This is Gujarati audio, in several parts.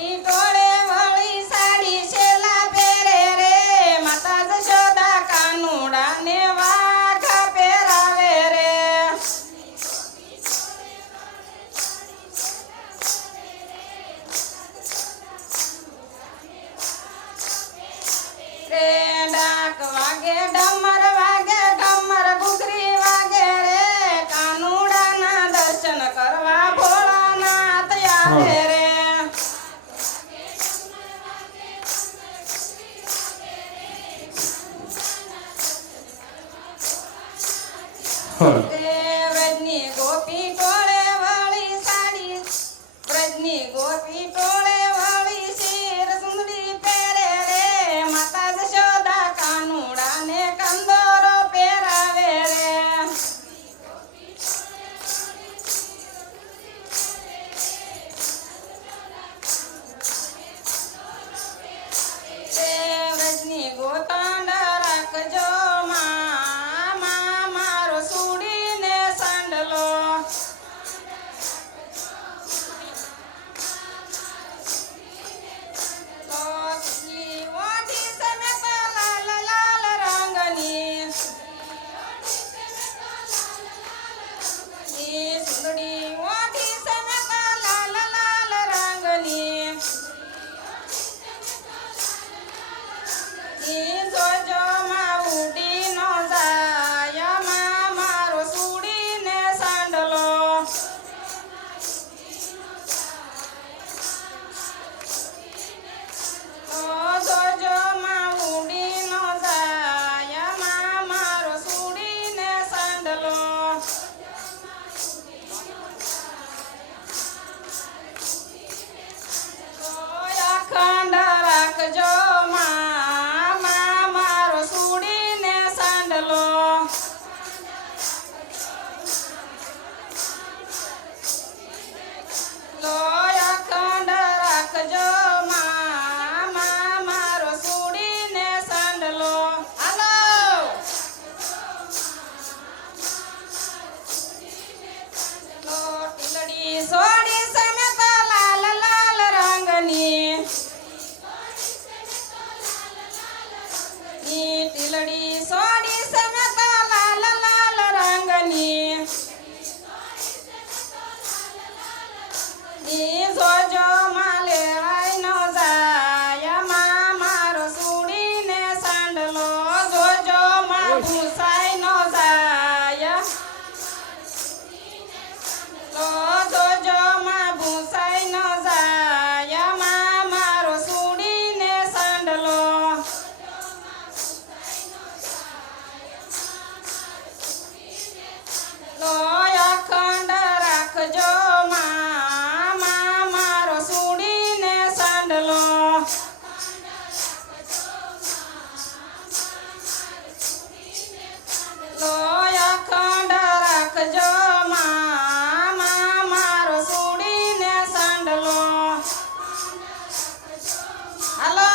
ગોપી ટોળે વળી સાડી શેલા પહેરે રે માતા જશોદા કાનુડાને વાઘા પહેરાવે રે રે ડાક વાગે ડમર વાગે ડમર ઘૂઘરી વાગે રે કાનુડાના દર્શન કરવા ભોળાનાથ આવે રે વ્રજની ગોપી ટોળે વળી સાડી વ્રજની ગોપી ટોળે વળી શિર સુંદરી પહેરે રે માતા જશોદા કાનુડાને કંદોરો પહેરાવે રે વ્રજની ગોતંડ રાખજો મારો સુડીને સાંડલો સુડલી ઓઢી સમેત લાલ લાલ રંગની સુંદડી ઓઢી સમેત લાલ લાલ રંગની જોજો માં ઉડી નો જાય મારો સુડીને સાંડલો જોજો માં ઉડી નો જાય મારો સુડીને સાંડલો અખંડ રાખજો મારો સુડીને સાંડલો અખંડ રાખજો મારો સુડીને સાંડલો હાલો ટીલડી સોડી સમેત લાલ લાલ રંગની ટીલડી સોડી સમેત લાલ લાલ રંગની જોજો માં લેવાય નો જાય મારો સુડીને સાંડલો જોજો માં ભૂસાય નો જાય જોજો માં ભૂસાય નો જાય મારો સુડીને સાંડલો અખંડ રાખજો મારો સુડીને સાંડલો અખંડ રાખજો મારો સુડીને સાંડલો હાલો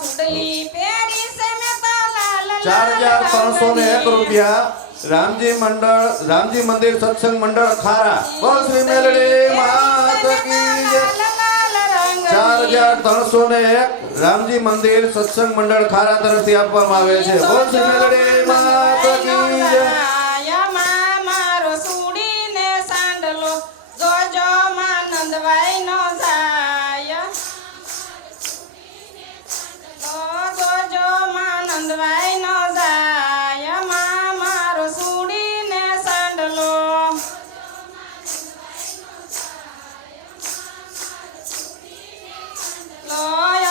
સુડલી પહેરી સમેત લાલ 4301 રૂપિયા રામજી મંદિર સત્સંગ મંડળ ખારા બોલ શ્રી મેલડી માત કી જય 4301 રામજી મંદિર સત્સંગ મંડળ ખારા તરફથી આપવામાં આવે છે બોલ શ્રી મેલડી માત કી જય મારો સુડીને સાંડલો જોજો માં નંદવાઈ નો જાય જોજો માં નંદવાઈ નો જાય મારો સુડીને સાંડલો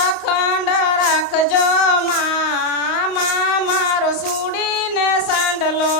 અખંડ રાખજો મારો સુડીને સાંડલો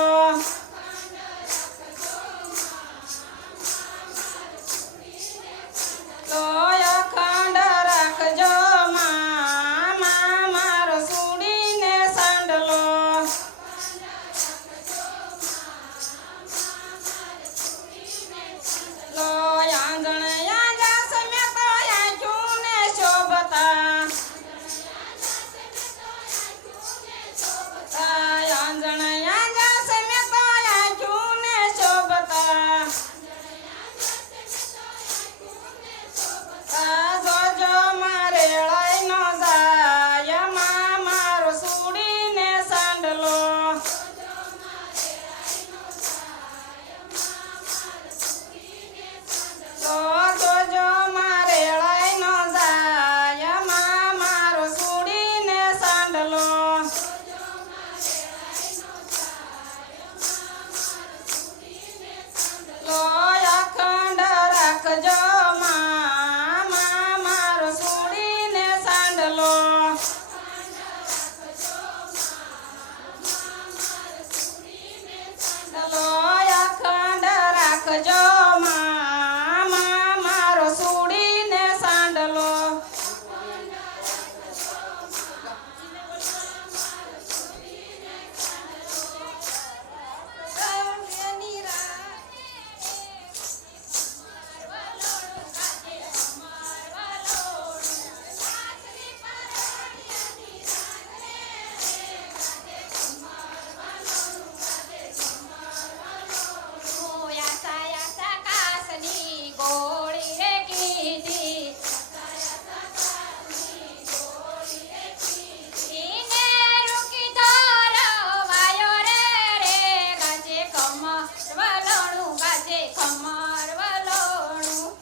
વલોણું ગાજે ખમર વલોણું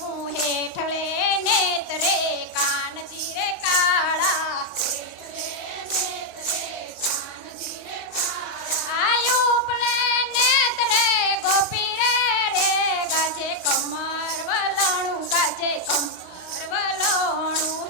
હું હેઠલે નેત્રે કાન ચીરે કાળા આયુપલે નેત્રે ગોપી રે ગાજે કમર વલોણું ગાજે કમર વલોણું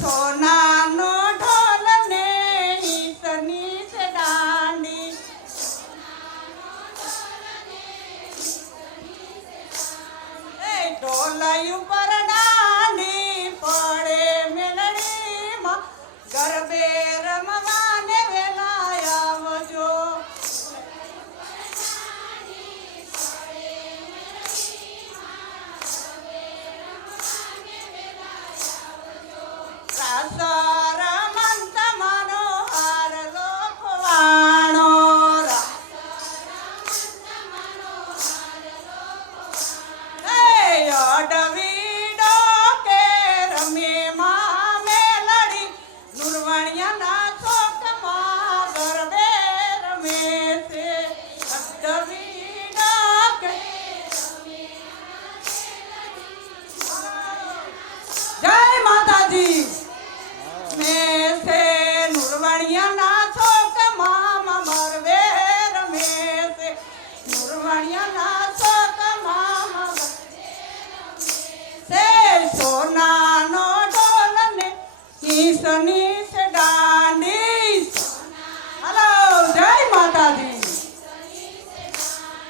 સોનાનો ઢોલ ને ઈસની છે દાંડી એ ઢોલ ઉપર દાંડી પડે મેલડીમાં ગરબે રમવાને વેલા આવજો રાસર મંત મનોહર લોકવાણો અડવી ડોકે રમે માં મેલડી નુરવણિયાના ચોકમાં ગરબે રમે છે અડવી ડોકે જય માતાજી મેં છે નુરવણિયાના ચોકમાં મરવે રમે છે નુરવણિયાના ચોકમાં છે સોનાનો ઢોલ ને ઈસની છે દાંડી હલો જય માતાજી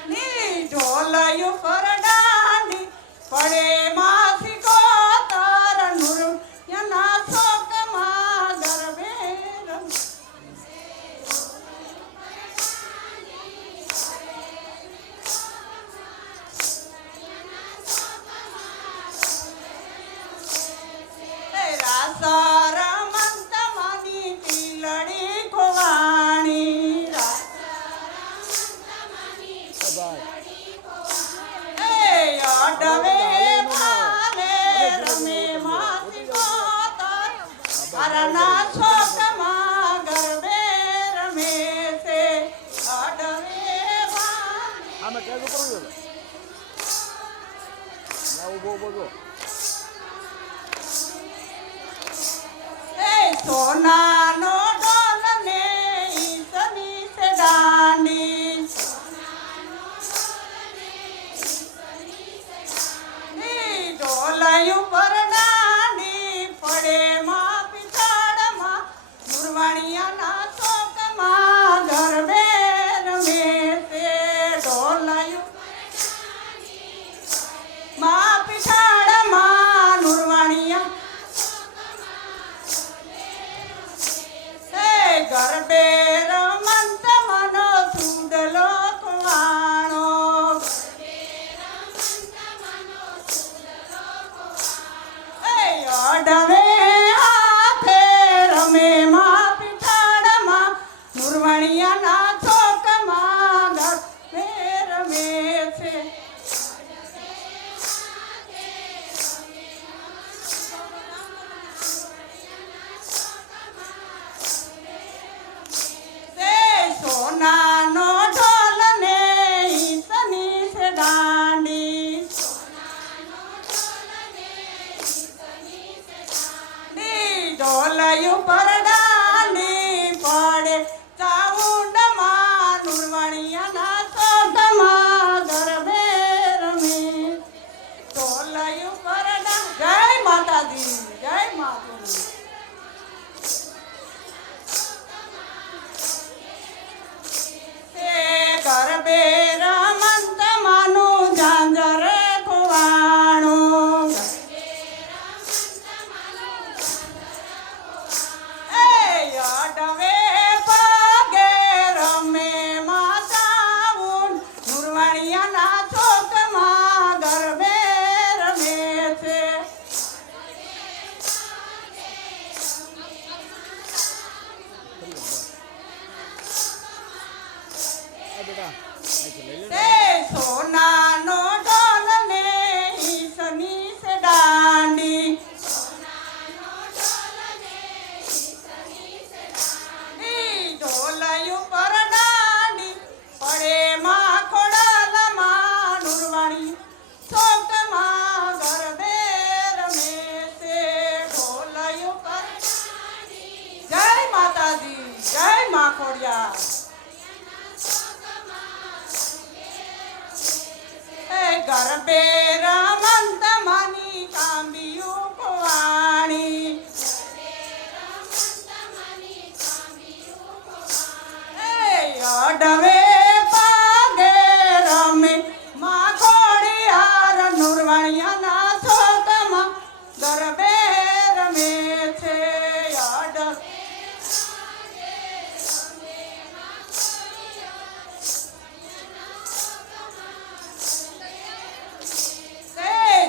ની ઢોલ ઉપર દાંડી પડે માસી કોતર નુરવણિયાના ચોકમાં ગરબે રમે રાસર મંત મની ટીલડી ખોવાણી અડવે ભાલે રમે માસી કોતર હરના ચોકમાં ગરબે રમે છે અડવે ભાલે આમાં કેવું કરવું ના ઉભો ઉભો સોનાનો ઢોલ ને ઈસની છે દાંડી ઢોલ ઉપર દાંડી પડે માં પિછાડમાં નુરવણિયાના ચોકમાં ગરબે રમે છે ઢોલ માં પિછાડમાં નુરવણિયા ગરબે રમંત મનો સુડલો કવાણો અડવે હાથે રમે માં પિઠાડમાં નુરવણિયાના ચોકમાં ગરબે રમે છે સોનાનો ઢોલ ને ઈસની છે દાંડી ઢોલ ઉપર દાંડી પડે ચાઉંડમાં નુરવણિયાના ચોકમાં ગરબે રમે ઢોલ ઉપર જય માતાજી જય માતાજી ગરબે રમંત માનું ઝાંઝર ખોવાણું ગરબે રમે છે અડવે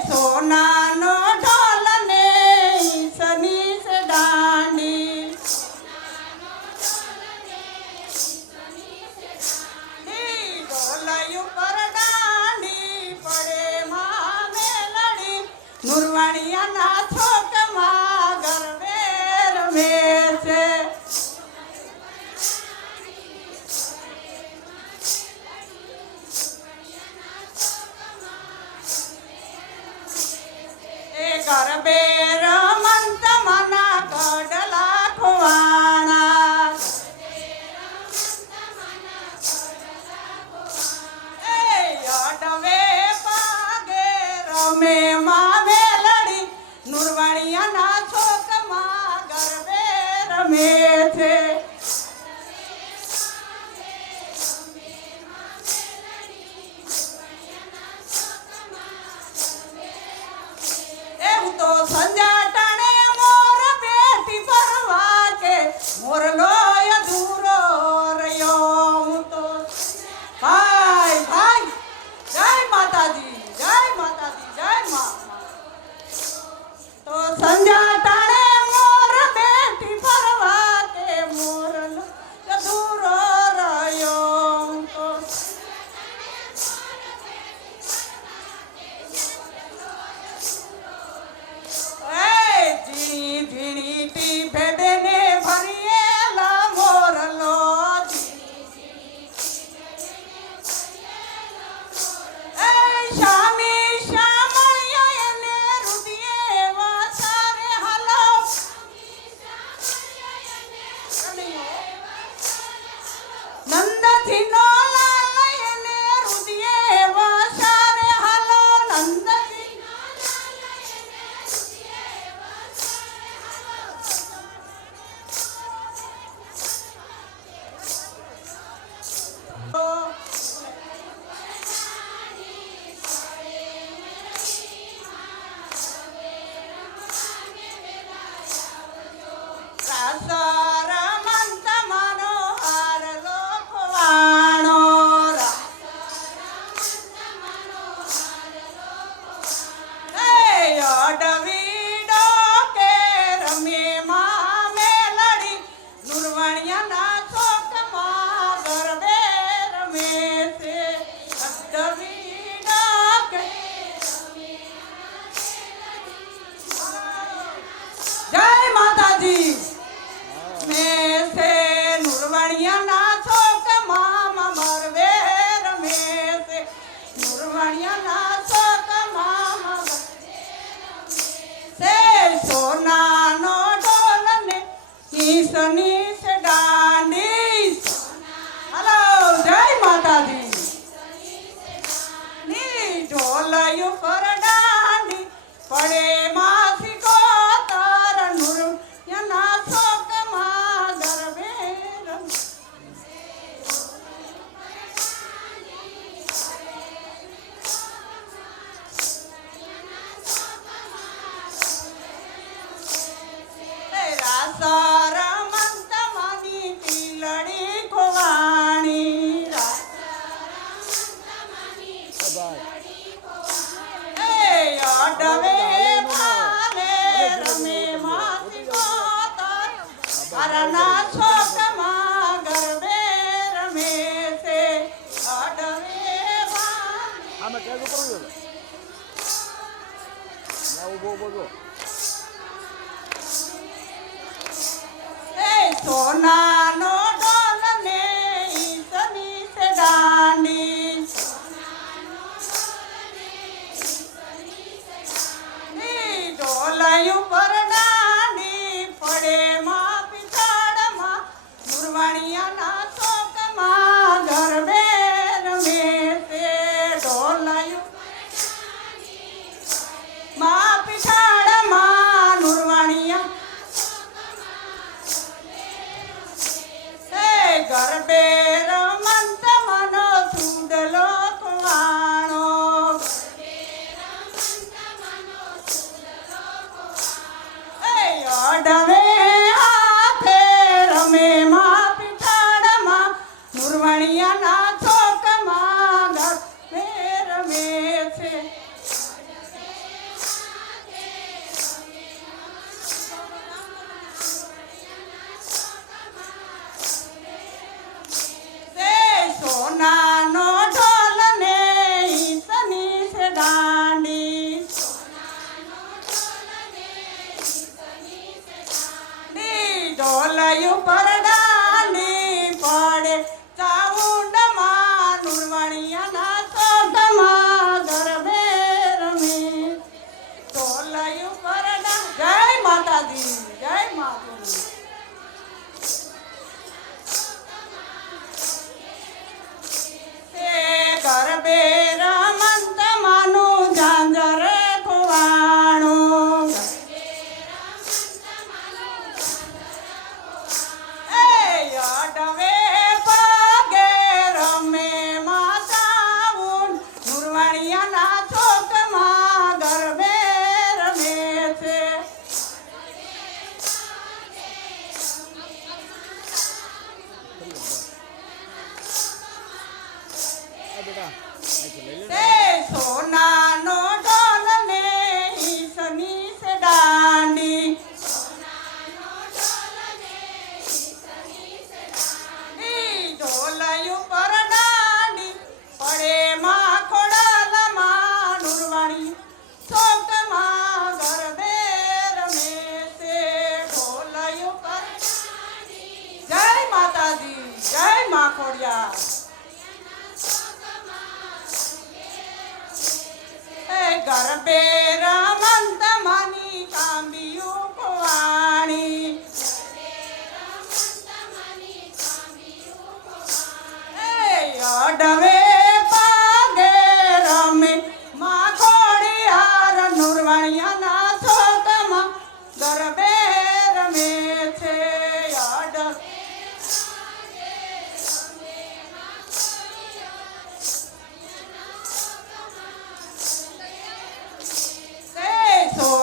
સોનાનો ઢોલ ને ઈસની સે દાંડી ઢોલયું પર દાંડી પડે માં મેલડી નુરવાણિયાના છોકમાં ગરબે રમે છે ગરબે રમંત મના કડલા ખોવાણા અડવે પાગે રમે માં મેલડી નુરવાણિયાના છોકમાં ગરબે રમે છે એવું તો સંજા ટાણે મોર બેઠી ફરવા કે મોરલો અધૂરો રહ્યો હું તો ભાઈ ભાઈ જય માતાજી જય મા તો સંજા ટાણે મોર બેઠી ફરવા કે મોરલો અધૂરો રહ્યો હું તો ઝીણી ઝીણી ટીપે બેને ભરિયેલા મોરલો શામી શામળિયા એને રુદિયે વાસારે હાલો નંદથી નો લાલ એને રુદિયે વાસારે હાલો નંદથી રમંત મનોહર લોકવાણો અડવી ડોકે રમે માં મેલડી નુરવાણિયાના છોકમાં ગરબે રમે છે અડવી ડોકે જય માતાજી મેં છે નુરવાણિયાના છોકમાં ગરબે રમે છે નુરવાણિયાના છોકમાં સે સોનાનો ઢોલ ને ઈસની સે દાંડી હલો જય માતાજી ની ઢોલયું પર દાંડી પડે માસી કોતર નુરવાણિયાના છોકમાં ગરબે રમે રમંત મની ટીલડી ખોવાણી અડવે ભાલે રમે માસી કોતર અરના છોકમાં ગરબે રમે છે અડવે ભાલે આમે કેવું કરવું ના ઉભો જો સોનાનો ઢોલ ને ઈસની સે દાંડી ઢોલયું પર દાંડી પડે માં પિછાડમાં નુરવાણિયાના છોકમાં ગરબે રમે છે ઢોલયું માં પિછાડમાં નુરવાણિયા ગરબે રમંત મનો ચૂડલો ખોવાણો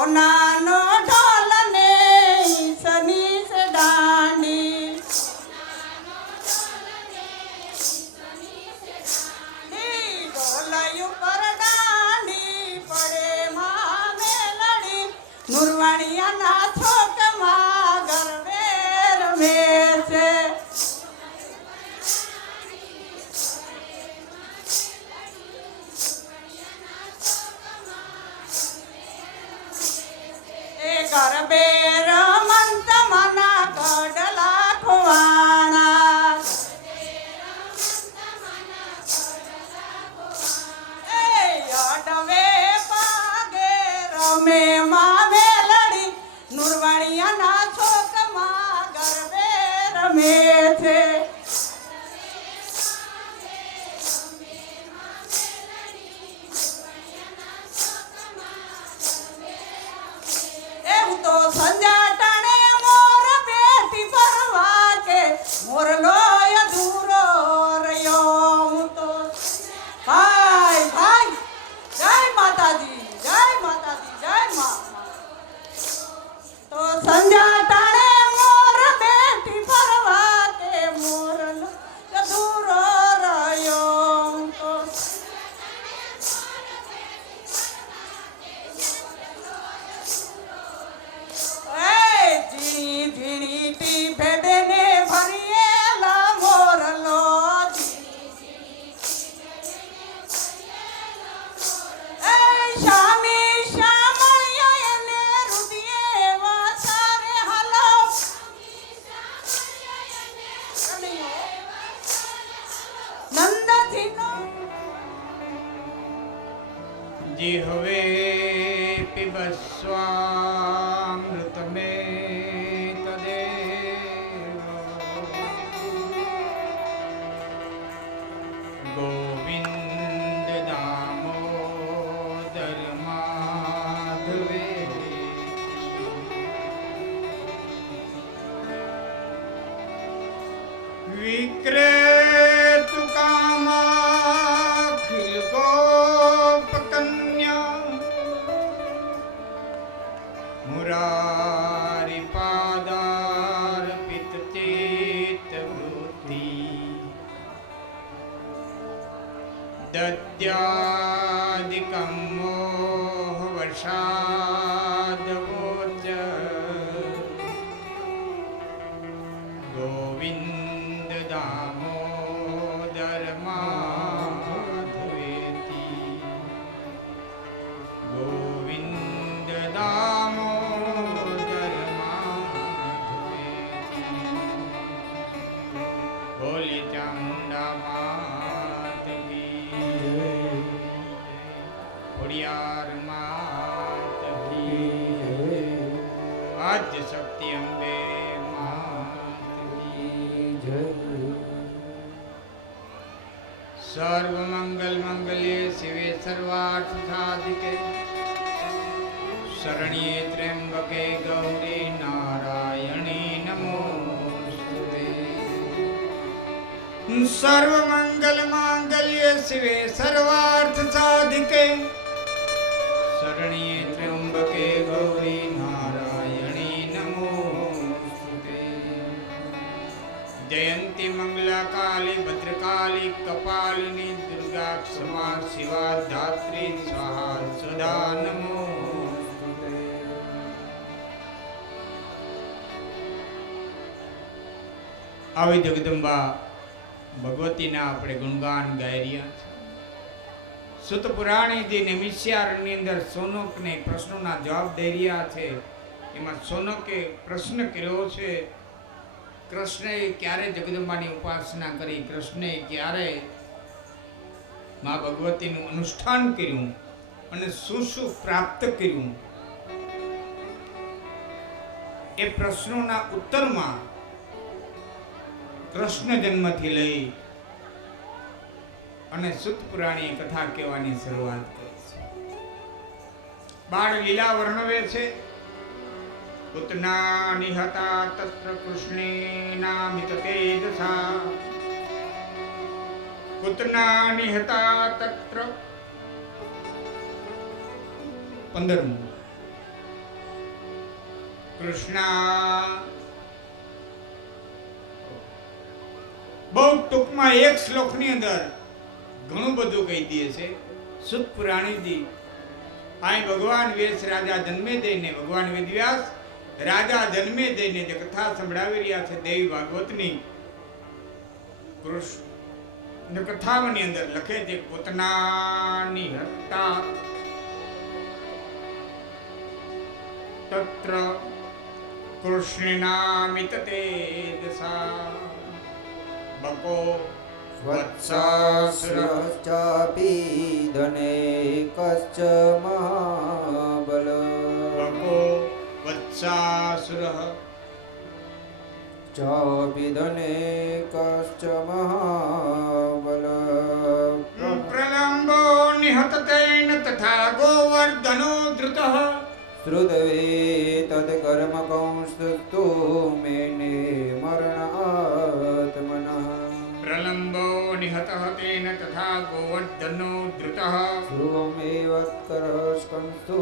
સોનાનો ઢોલ ને ઈસની સે દાંડી ઢોલય ઉપર દાંડી પડે માં મેલડી નુરવાણિયાના છોકમાં ગરબે રમે છે. એ ગરબે રમંત મના કડલા ખોવાણા એ અડવે પાગે રમે માં મેલડી નુરવાણિયાના છોકમાં ગરબે રમે છે. એવું તો સંજા ટાણે મોર બેટી ફરવા કે મોરલો અધૂરો રહ્યો. હું તો ભાઈ ભાઈ જય માતાજી જય માતાજી જય મા. તો સંજા ટાણે મોર બેટી ફરવા કે મોરલો અધૂરો રહ્યો. હું તો ઝીણી ઝીણી ટીપે બેને ભરિયેલા મોરલો શામી શામળિયો એને રુદિયે વાસારે હાલો નંદજીનો जिह्वे पिबस्वामृतमेतदेव गोविन्द दामोदर माधवेति विक्रेतु कामाखिल गोपकन्या मुरारी पादार्पित चित्तवृत्ति दद्यादिकं मोहवशादवोच गोविन्द दामोदर माधवेति गोविन्द दामोदर माधवेति बोले चामुंडा मात की खोड़ियार मात की आद्य शक्ति अम्बे सर्व मंगल मंगले शिवे सर्वार्थ साधिके शरण्ये त्र्यंबके गौरी नारायणी नमोस्तुते. सर्व मंगल मांगल्ये शिवे सर्वार्थ साधिके शरण्ये त्र्यंबके गौरी नारायणी नमोस्तुते. जयंती मंगला काली भद्रकाली कपालिनी दुर्गा क्षमा शिवा धात्री स्वाहा सदा नमोस्तुते. આવી જગદંબા ભગવતીના આપણે ગુણગાન ગાઈ રહ્યા છે. સુત પુરાણી જે નિમિષ્યારણની અંદર સોનકને પ્રશ્નોના જવાબ દઈ રહ્યા છે. એમાં સોનકે પ્રશ્ન કર્યો છે, કૃષ્ણએ ક્યારે જગદંબાની ઉપાસના કરી, કૃષ્ણએ ક્યારે મા ભગવતીનું અનુષ્ઠાન કર્યું અને શું શું પ્રાપ્ત કર્યું. એ પ્રશ્નોના ઉત્તરમાં કૃષ્ણ જન્મથી લઈ અને સુત પુરાણી કથા કહેવાની શરૂઆત કરી છે. બાળ લીલા વર્ણવે છે. ઉતના નિહતા તત્ર કૃષ્ણેનામિત તેજસા ઉતના નિહતા તત્ર 15 કૃષ્ણ બહુ ટૂંકમાં એક શ્લોકની અંદર ઘણું બધું કહી દે છે. સુત પુરાણીજી આ ભગવાન વ્યાસ રાજા જન્મે દઈને ભગવાન વેદવ્યાસ રાજા જન્મે દઈને જે કથા સંભળાવી રહ્યા છે દેવી ભાગવતની કૃષ્ણ કથાની અંદર લખે છે પોતાની હત્તા તત્ર કૃષ્ણનામિત તેજસા બકો વત્સાસુરશ્ચાપી ધનેકશ્ચ મહાબલ બકો વત્સાસુરઃ ચાપી ધનેકશ્ચ મહાબલ પ્રલંબો નિહત તેન તથા ગોવર્ધનો ધૃતઃ શ્રુતવે તત્કર્મ કંસ્તુ મેને મરણાત્મનઃ પ્રલંબો નિહત તેન તથા ગોવર્ધનો ધૃતઃ ધ્રુવમેવ કરસ્કંસ્તુ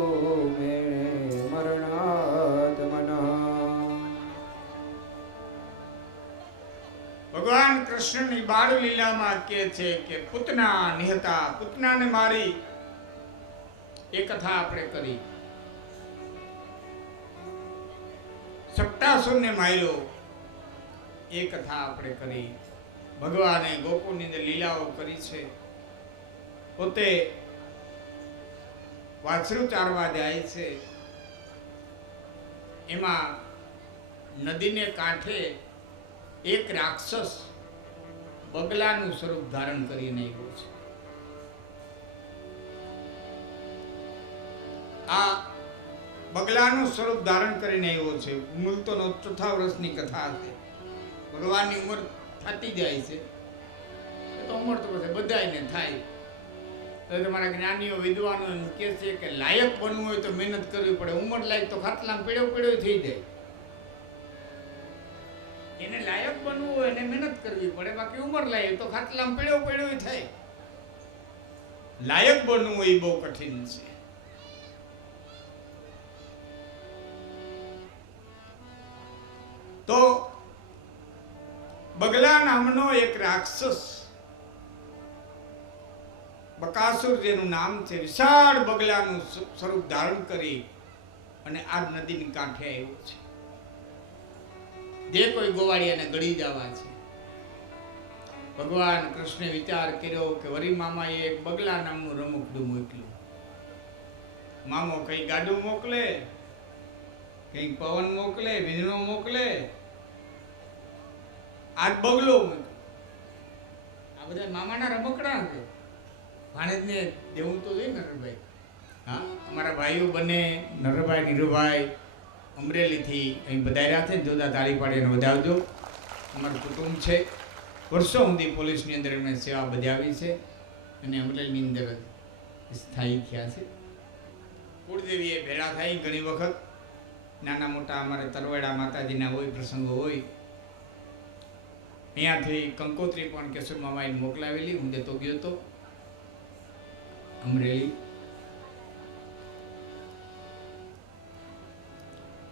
મેને મરણાત્મનઃ. ભગવાન કૃષ્ણની બાળ લીલામાં કહે છે કે પૂતના નિહતા પૂતનાને મારી એ કથા આપણે કરી. સપ્તાસુરને માર્યો એ કથા આપણે કરી. ભગવાને ગોકુળની અંદર લીલાઓ કરી છે. પોતે વાછરું ચારવા જાય છે. એમાં નદીને કાંઠે એક રાક્ષસ બગલાનું સ્વરૂપ ધારણ કરીને આવ્યો છે. આ બગલાનું સ્વરૂપ ધારણ કરીને આવ્યો છે. મૂલતોનો 4થા વર્ષની કથા છે. ભગવાનની ઉંમર થતી જાય છે તો ઉંમર તો પછી બધાયને થાય. તો તમારા જ્ઞાનીઓ વિદ્વાનો એમ કહે છે કે લાયક બનવું હોય તો મહેનત કરવી પડે. ઉંમર લાયક તો ખાટલામાં પીળો થઈ જાય. એને લાયક બનવું હોય એને મહેનત કરવી પડે. બાકી ઉંમર લાયક તો ખાટલામાં પીળો થાય. લાયક બનવું હોય એ બહુ કઠિન છે. તો બગલા નામનો એક રાક્ષસ બકાસુર જેનું નામ છે વિશાળ બગલાનું સ્વરૂપ ધારણ કરી અને આ નદીની કાંઠે આવ્યો છે. જે કોઈ ગોવાળિયાને ગળી જવા છે. ભગવાન કૃષ્ણે વિચાર કર્યો કે વરી મામાએ એક બગલા નામનું રમકડું મોકલ્યું. મામો કઈ ગાડું મોકલે, કઈ પવન મોકલે, વીજળો મોકલે, આજ બગલો મોકલે. આ બધા મામાના રમકડા છે. ભાણેજને દેવું તો જોઈએ નરભાઈ. હા, અમારા ભાઈઓ બંને નરભાઈ નીરુભાઈ અમરેલીથી અહીં વધાર્યા છે. જોતા તાળી પાડીને વધાવજો. અમારું કુટુંબ છે. વર્ષો સુધી પોલીસની અંદર એમણે સેવા બજાવી છે અને અમરેલીની અંદર સ્થાયી થયા છે. કુળદેવીએ ભેળા થાય ઘણી વખત. નાના મોટા અમારે તરવાડા માતાજીના હોય પ્રસંગો હોય. અહીંયાથી કંકોત્રી પણ કેશવ મામાએ મોકલાવેલી. હું દેતો ગયો હતો અમરેલી.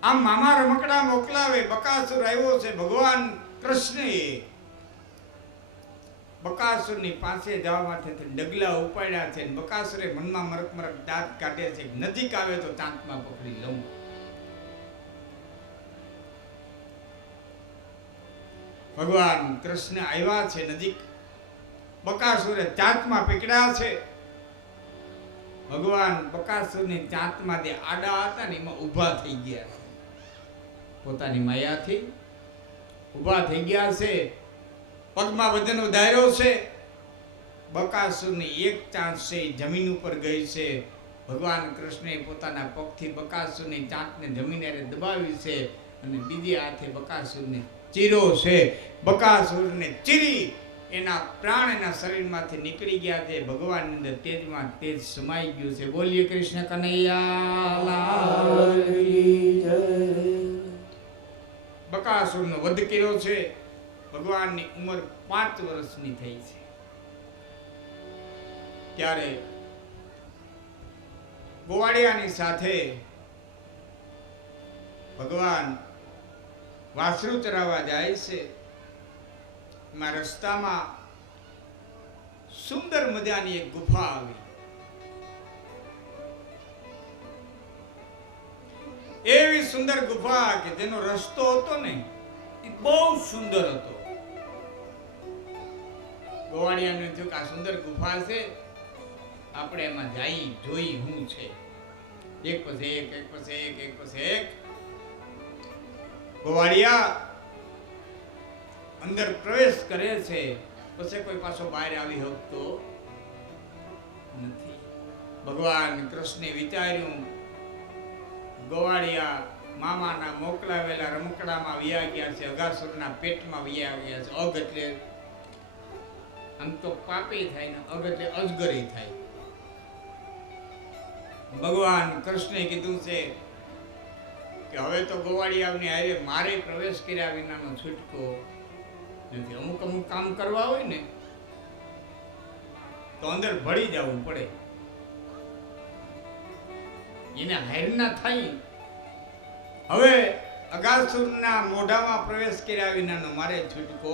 આમ મામા રમકડા મોકલાવે. બકાસુર આવ્યો છે. ભગવાન કૃષ્ણએ બકાસુરની પાસે જવા માટે ડગલા ઉપાડ્યા છે. બકાસુરે મનમાં મરક મરક દાંત કાઢે છે. નજીક આવે તો ચાંચમાં પકડી લઉં. ભગવાન કૃષ્ણ આવ્યા છે નજીક. બકાસુરે ચાંચમાં પકડ્યા છે. ભગવાન બકાસુરની ચાંચમાં જે આડા હતા ને એમાં ઊભા થઈ ગયા છે. પોતાની માયાથી ઊભા થઈ ગયા છે. પગમાં વજન વધાર્યો છે. બકાસુરની એક ચાંચ છે જમીન ઉપર ગઈ છે. ભગવાન કૃષ્ણે પોતાના પગથી બકાસુરની ચાંચને જમીને દબાવી છે અને બીજી હાથે બકાસુરને ચીરો છે. બકાસુરને ચીરી એના પ્રાણ એના શરીરમાંથી નીકળી ગયા છે. ભગવાનની અંદર તેજમાં તેજ સમાઈ ગયું છે. બોલીએ કૃષ્ણ કનૈયા લાલ કી જય. બકાસુરનો વધ કર્યો છે. ભગવાનની ઉંમર 5 વર્ષની થઈ છે. ત્યારે ગોવાળિયાની સાથે ભગવાન વાસરું ચરાવવા જાય છે. એમાં રસ્તામાં સુંદર મજાની એક ગુફા આવી. એવી સુંદર ગુફા કે જેનો રસ્તો હતો ને એ બહુ સુંદર હતો. ગોવાળિયાને થયું કે આ સુંદર ગુફા છે, આપણે એમાં જઈ જોઈ શું છે. એક પછી એક, એક પછી એક, એક પછી એક ગોવાળિયા અંદર પ્રવેશ કરે છે. પછી કોઈ પાછો બહાર આવી શકતો નથી. ભગવાન કૃષ્ણે વિચાર્યું, ગોવાળિયા મામાના મોકલાવેલા રમકડામાં વયા ગયા છે, અગાસુરના પેટમાં વયા ગયા છે. અગ એટલે આમ તો પાપી થાય ને અગ એટલે અજગરી થાય. ભગવાન કૃષ્ણે કીધું છે કે હવે તો ગોવાળિયાની હારે મારે પ્રવેશ કર્યા વિનાનો છૂટકો નથી. અમુક અમુક કામ કરવા હોય ને તો અંદર ભળી જવું પડે. એને હાર ના થાય. હવે અગાસુરના મોઢામાં પ્રવેશ કર્યા વિનાનો મારે છૂટકો.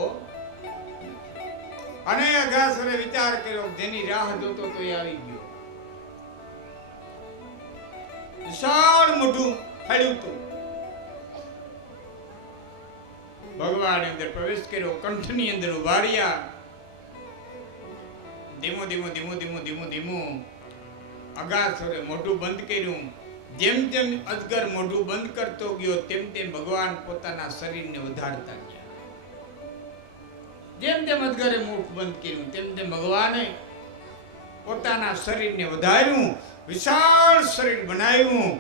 અને અગાસુરે વિચાર કર્યો, જેની રાહ જોતો તો એ આવી ગયો. વિશાળ મોઢું ફાડ્યું હતું. ભગવાન અંદર પ્રવેશ કર્યો, કંઠની અંદર ઉભા રહ્યા. ધીમો ધીમો ધીમો ધીમો ધીમો ધીમો અગાસુરે મોઢું બંધ કર્યું. જેમ જેમ અજગર મોઢું બંધ કરતો ગયો તેમ તેમ ભગવાન પોતાના શરીરને વધારતા ગયા. જેમ જેમ અજગરે મુખ બંધ કર્યું તેમ તેમ ભગવાને પોતાના શરીરને વધાર્યું, વિશાળ શરીર બનાવ્યું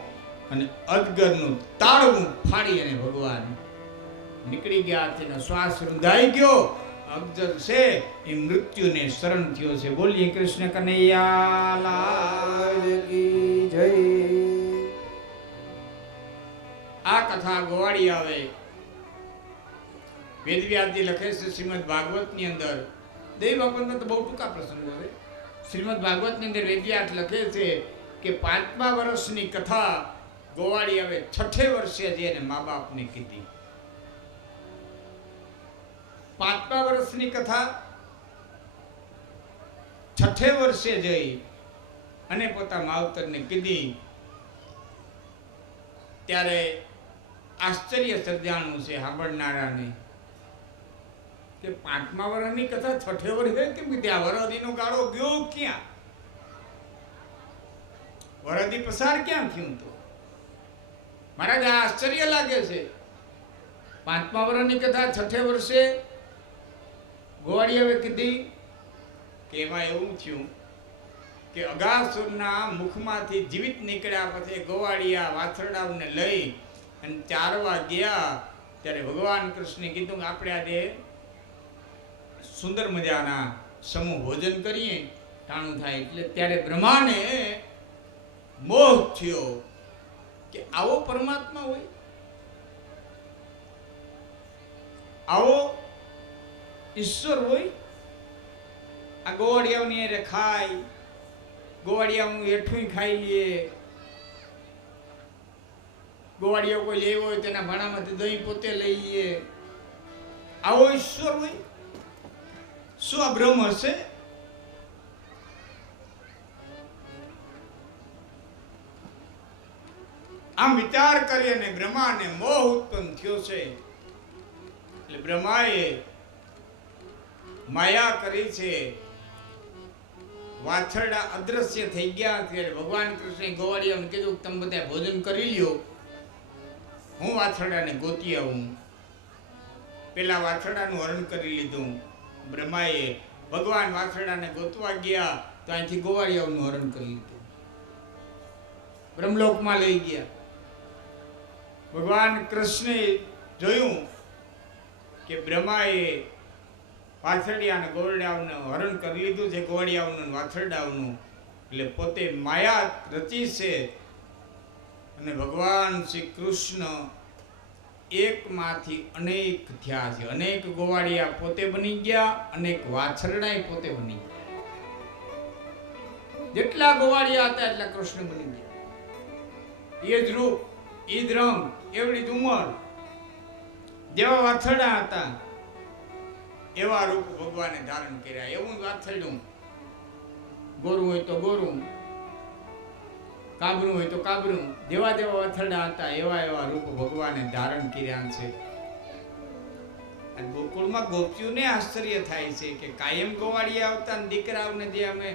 અને અજગરનું તાળવું ફાડી અને ભગવાન નીકળી ગયા. તેનો શ્વાસ રૂંધાઈ ગયો. અજગર છે એ મૃત્યુને શરણ થયો છે. બોલીએ કૃષ્ણ કનૈયા લાલ કી જય. આ કથા ગોવાળી આવે વેદવ્યાસજી લખે છે શ્રીમદ ભાગવતની અંદર. દેવ બાપનનો તો બહુ ટૂંકા પ્રસંગ હવે. શ્રીમદ ભાગવતની અંદર વેદવ્યાસ લખે છે કે 5મા વર્ષની કથા ગોવાળી આવે 6ઠે વર્ષે જે એને મા બાપને કીધી. 5મા વર્ષની કથા 6ઠે વર્ષે જઈ અને પોતા માવતરને કીધી. ત્યારે આશ્ચર્ય સર્જાણું છે સાંભળનારાને કે 5મા વર્ષની કથા 6ઠે વર્ષે કેમ કીધી? આ વરદીનો ગાળો ગયો ક્યાં? વરદી પસાર ક્યાં થયું? તો મહારાજ આ આશ્ચર્ય લાગે છે. 5મા વર્ષની કથા 6ઠે વર્ષે ગોવાળિયાએ કીધી કે એમાં એવું થયું કે અગાસુરના મુખમાંથી જીવિત નીકળ્યા પછી ગોવાળિયા વાછરડાઓને લઈ અને ચારવા ગયા. ત્યારે ભગવાન કૃષ્ણે કીધું કે આપણે આજે સુંદર મજાના સમૂહ ભોજન કરીએ, ટાણું થાય. એટલે ત્યારે બ્રહ્માને મોહ થયો કે આવો પરમાત્મા હોય, આવો ઈશ્વર હોય. આ ગોવાળિયાઓની અરે ખાય, ગોવાળિયાનું હેઠું ખાઈ લે, ગોવાળિયા કોઈ લેવો હોય તેના ભાણામાંથી દહીં પોતે લઈ લે. આવો ઈશ્વર હોય? શું આ બ્રહ્મ હશે? આમ વિચાર કરી અને બ્રહ્માને મોહ ઉત્પન્ન થયો છે. એટલે બ્રહ્માએ માયા કરી છે. વાછરડા અદ્રશ્ય થઈ ગયા. ત્યારે ભગવાન કૃષ્ણે ગોવાળિયાને કીધું તમે બધા ભોજન કરી લ્યો, હું વાછરડાને ગોતી આવું. પેલા વાછરડાનું હરણ કરી લીધું બ્રહ્માએ. ભગવાન વાછરડાને ગોતવા ગયા તો અહીંથી ગોવાળિયાનું હરણ કરી લીધું, બ્રહ્મલોકમાં લઈ ગયા. ભગવાન કૃષ્ણે જોયું કે બ્રહ્માએ વાછરડિયા અને ગોવાળિયાઓનું હરણ કરી લીધું છે, ગોવાળિયાઓનું વાછરડાઓનું. એટલે પોતે માયા રચી છે. અને ભગવાન શ્રી કૃષ્ણ એકમાંથી અનેક થયા છે. અનેક ગોવાળિયા પોતે બની ગયા, અનેક વાછરડાય પોતે બની ગયા. જેટલા ગોવાળિયા હતા એટલા કૃષ્ણ બની ગયા. એ જ રૂપ, ઈ જ રંગ, એવડી જ ઉંમર, જેવા વાછરડા હતા એવા રૂપ ભગવાને ધારણ કર્યા. એવું જ વાછરડું, ગોરું હોય તો ગોરું, કાબરું હોય તો કાબરું, જેવા જેવા વાછરડા હતા એવા એવા રૂપ ભગવાને ધારણ કર્યા છે. અને ગોકુળમાં ગોપીઓને આશ્ચર્ય થાય છે કે કાયમ ગોવાળિયા આવતા ને દીકરાઓને જે અમે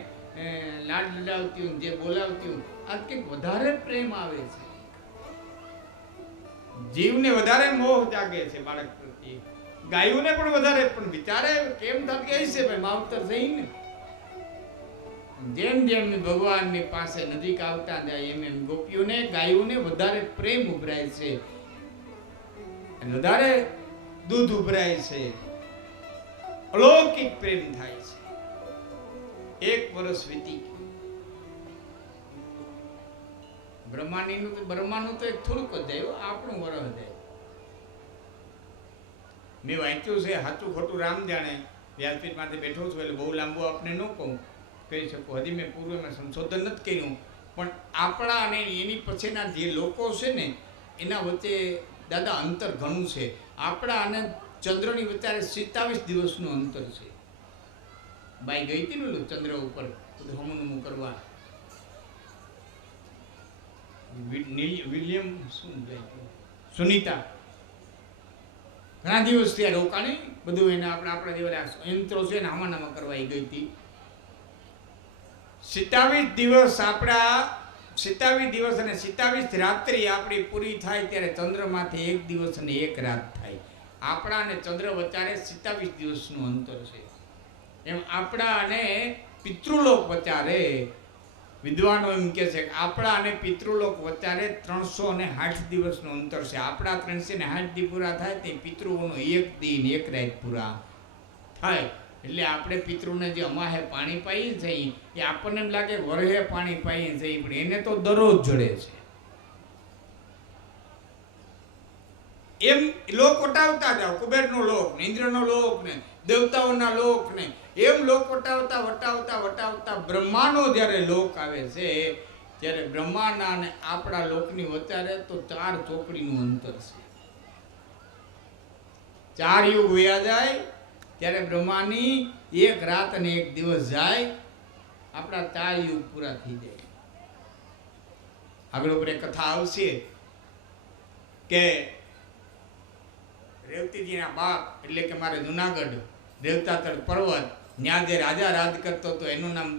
લાડ લડાવતી જે બોલાવતી આજ કંઈક વધારે પ્રેમ આવે છે. જીવને વધારે મોહ જાગે છે બાળક પ્રત્યે, ગાયોને પણ વધારે. પણ બિચારે કેમ થતું છે ભાઈ, માવતર થઈને જેમ જેમ ભગવાનની પાસે નજીક આવતા જાય એમ એમ ગોપીઓને ગાયોને વધારે પ્રેમ ઉભરાય છે, વધારે દૂધ ઉભરાય છે, અલૌકિક પ્રેમ થાય છે. 1 વર્ષ વીતી ગયું. બ્રહ્માનું તો એક થોડુંક જ જાય, આપણું વરસ જાય. મેં વાંચ્યું છે, સાચું ખોટું રામ જાણે, વ્યાસપીઠ માંથી બેઠો છું એટલે બહુ લાંબુ આપને ન કહું કહી શકું. હજી મેં પૂર્વમાં સંશોધન નથી કર્યું, પણ આપણા અને એની પછીના જે લોકો છે ને એના વચ્ચે દાદા અંતર ઘણું છે. આપણા અને ચંદ્રની વચ્ચે 27 દિવસનું અંતર છે. બાઈ ગઈ હતી ને ચંદ્ર ઉપર હમુનમું કરવા, વિલિયમ સુનીતા ઘણા દિવસ ત્યાં રોકાણી, બધું એને આપણા જેવા યંત્રો છે ને આમાં કરવા ગઈ હતી. 27 દિવસ આપણા 27 દિવસ અને 27 રાત્રિ આપણી પૂરી થાય ત્યારે ચંદ્રમાંથી 1 દિવસ અને 1 રાત થાય. આપણા અને ચંદ્ર વચ્ચે 27 દિવસનું અંતર છે. એમ આપણા અને પિતૃલોક વચ્ચે વિદ્વાનો એમ કહે છે કે આપણા અને પિતૃલોક વચ્ચે 360 દિવસનું અંતર છે. આપણા 360 દી પૂરા થાય તે પિતૃઓનો 1 દિન 1 રાત પૂરા થાય. એટલે આપણે પિતૃને જે અમાહે પાણી પાઈએ છીએ એ આપણને એમ લાગે વરહે પાણી પાઈએ છીએ, પણ એને તો દરરોજ જડે છે. એમ લોક વટાવતા જાઓ, કુબેરનો લોક ને, ઇન્દ્રનો લોક ને, દેવતાઓના લોક ને, એમ લોક વટાવતા વટાવતા વટાવતા બ્રહ્માનો જ્યારે લોક આવે છે ત્યારે બ્રહ્માના અને આપણા લોકની વચ્ચે તો 4 ચોકડીનું અંતર છે. 4 યુગ વયા જાય ત્યારે બ્રહ્માની 1 રાત અને 1 દિવસ જાય, આપણા 4 યુગ પૂરા થઈ જાય. આગળ ઉપર એક કથા આવશે કે રેવતીજીના બાપ એટલે કે મારે જુનાગઢ રેવતાતળ પર્વત, ત્યાં જે રાજા રાજ કરતો હતો એનું નામ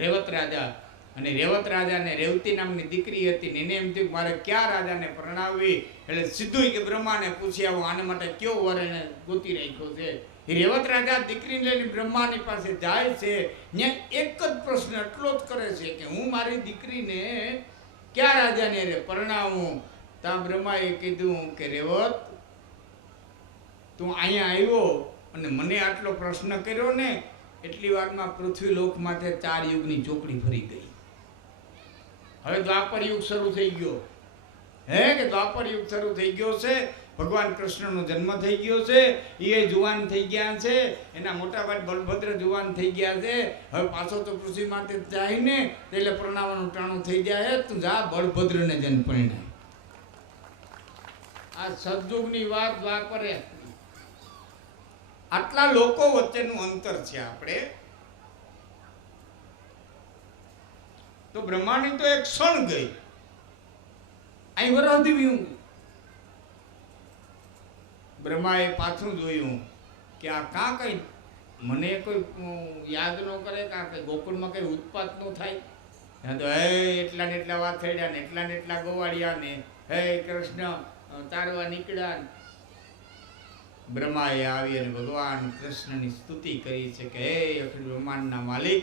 રેવત રાજા. અને રેવત રાજાને રેવતી નામની દીકરી હતી ને એને એમ થયું મારે ક્યાં રાજાને પરણાવવી, એટલે સીધું કે બ્રહ્માને પૂછી આવું આને માટે કયો વર એને ગોતી રાખ્યો છે. એ રેવત રાજા દીકરીને લઈને બ્રહ્માની પાસે જાય છે, ત્યાં એક જ પ્રશ્ન એટલો જ કરે છે કે હું મારી દીકરીને ક્યાં રાજાને પરણાવું. ત્યાં બ્રહ્માએ કીધું કે રેવત તું અહીંયા આવ્યો અને મને આટલો પ્રશ્ન કર્યો ને, એટલી વારમાં પૃથ્વીલોક માટે 4 યુગની ચોકડી ફરી ગઈ. હવે દ્વાપર યુગ શરૂ થઈ ગયો કે દ્વાપર યુગ શરૂ થઈ ગયો છે. ભગવાન કૃષ્ણનો જન્મ થઈ ગયો છે, એ જુવાન થઈ ગયા છે, એના મોટા ભાઈ બલભદ્ર જુવાન થઈ ગયા છે. હવે પાછો તો પૃથ્વી માટે જાય ને એટલે પરણાવવાનું ટાણું થઈ જાય. તું જા બળભદ્રને જન્મ પરિણાય. આ સતયુગની વાત દ્વાપરે. આટલા લોકો વચ્ચેનું અંતર છે. આપણે તો બ્રહ્માની તો એક ક્ષણ ગઈ, અહીં વરહદી વીવું. બ્રહ્માએ પાછું જોયું કે આ કાં કઈ મને કોઈ યાદ ન કરે, કાં કઈ ગોકુળમાં કઈ ઉત્પાત ન થાય. ત્યાં તો એટલા ને એટલા વાછરડ્યા ને એટલા ને એટલા ગોવાળિયા ને હે કૃષ્ણ તારવા નીકળ્યા. બ્રહ્માએ આવી અને ભગવાન કૃષ્ણની સ્તુતિ કરી છે કે હે અખિલ બ્રહ્માંડના માલિક,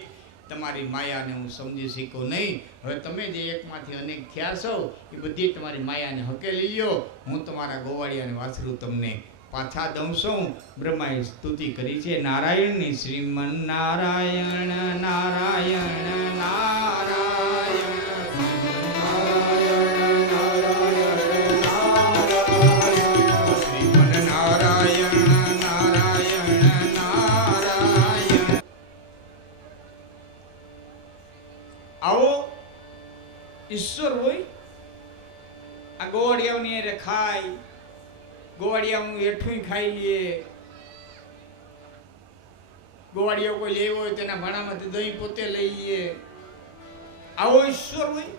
તમારી માયાને હું સમજી શીખો નહીં. હવે તમે જે એકમાંથી અનેક થયા છો એ બધી તમારી માયાને હકેલી લ્યો. હું તમારા ગોવાળિયાને વાછરું તમને પાછા દઉં છું. બ્રહ્માએ સ્તુતિ કરી છે નારાયણની. શ્રીમન નારાયણ નારાયણ નારાયણ ઈશ્વર હોય, આ ગોવાળિયાઓની હારે ખાય, ગોવાળિયાનું હેઠું ખાઈ લે, ગોવાળિયો કોઈ લેવો હોય તેના ભાણામાંથી દહીં પોતે લઈ લે. આવો ઈશ્વર હોય?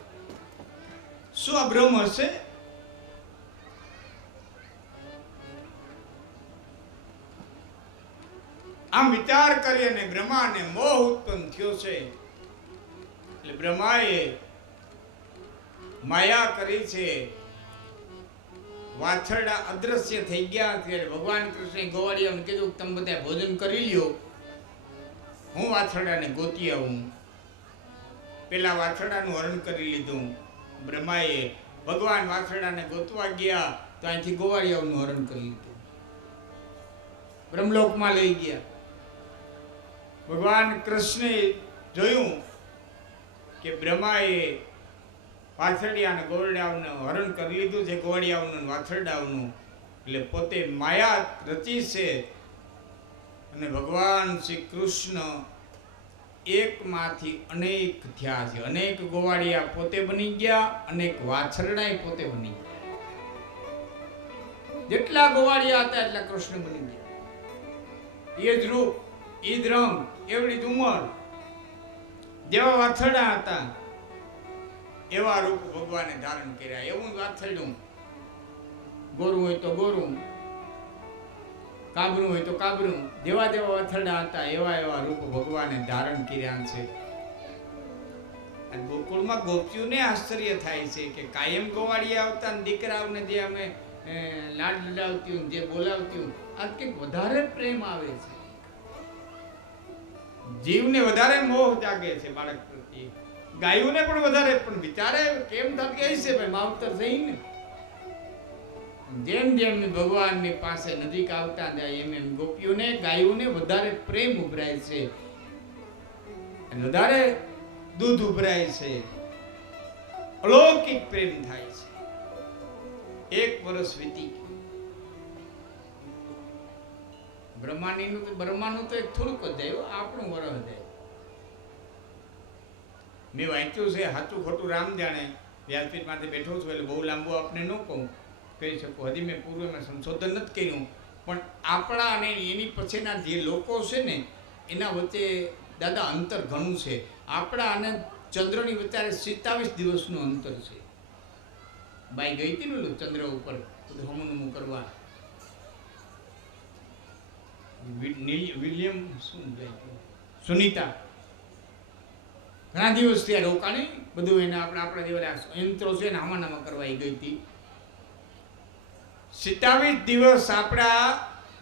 શું આ બ્રહ્મ હશે? આમ વિચાર કરી અને બ્રહ્માને મોહ ઉત્પન્ન થયો છે. એટલે બ્રહ્માએ માયા કરી છે. વાછરડા અદ્રશ્ય થઈ ગયા ત્યારે ભગવાન કૃષ્ણે ગોવાળિયાને કીધું તમે બધા ભોજન કરી લ્યો, હું વાછરડાને ગોતી આવું. પેલા વાછરડાનું હરણ કરી લીધું. બ્રહ્માએ ભગવાન વાછરડાને ગોતવા ગયા તો અહીંથી ગોવાળિયાનું હરણ કરી લીધું, બ્રહ્મલોકમાં લઈ ગયા. ભગવાન કૃષ્ણે જોયું કે બ્રહ્માએ વાછરડિયા અને ગોવાળિયાનું હરણ કરી લીધું છે, ગોવાળિયાનું અને વાછરડાનું, એટલે પોતે માયા રચી છે. અને ભગવાન શ્રી કૃષ્ણ એકમાંથી અનેક થયા છે. અનેક ગોવાળિયા પોતે બની ગયા, અનેક વાછરડાય પોતે બની ગયા. જેટલા ગોવાળિયા હતા એટલા કૃષ્ણ બની ગયા. એ જ રૂપ, એ જ રંગ, એવડી જ ઉંમર, જેવા વાછરડા હતા એવા રૂપ ભગવાને ધારણ કર્યા. એવું જ વાછરડું, ગોરું હોય તો ગોરું, કાબરું હોય તો કાબરું, જેવા જેવા વાછરડા હતા એવા એવા રૂપ ભગવાને ધારણ કર્યા છે. ગોકુળમાં ગોપીઓને આશ્ચર્ય થાય છે કે કાયમ ગોવાળિયા આવતા ને દીકરાઓને જે અમે લાડ લડાવતી, જે બોલાવતી, આ કંઈક વધારે પ્રેમ આવે છે. જીવને વધારે મોહ જાગે છે બાળક પ્રત્યે, ગાયોને પણ વધારે. પણ બિચારે કેમ થતી હશે ભાઈ, માવતર થઈને જેમ જેમ ભગવાનની પાસે નજીક આવતા જાય એમ એમ ગોપીઓને, ગાયોને વધારે પ્રેમ ઉભરાય છે, વધારે દૂધ ઉભરાય છે, અલૌકિક પ્રેમ થાય છે. 1 વર્ષ વીતી ગયું. બ્રહ્માનું તો એક થોડુંક જ જાય, આપણું વરસ જાય. મેં વાંચ્યું છે, સાચું ખોટું રામ જાણે. વ્યાસપીઠ માંથી બેઠો છું એટલે બહુ લાંબુ આપને ન કહું કહી શકું. હજી મેં પૂર્વમાં સંશોધન નથી કર્યું, પણ આપણા અને એની પછીના જે લોકો છે ને એના વચ્ચે દાદા અંતર ઘણું છે. આપણા અને ચંદ્રની વચ્ચે 27 દિવસનું અંતર છે. બાઈ ગઈ હતી ને ચંદ્ર ઉપર હમુનમું કરવા, વિલિયમ સુનીતા ઘણા દિવસ ત્યાં રોકાણી, બધું એને આપણા જેવા યંત્રો છે ને આમાં કરવા ગઈ હતી. 27 દિવસ આપણા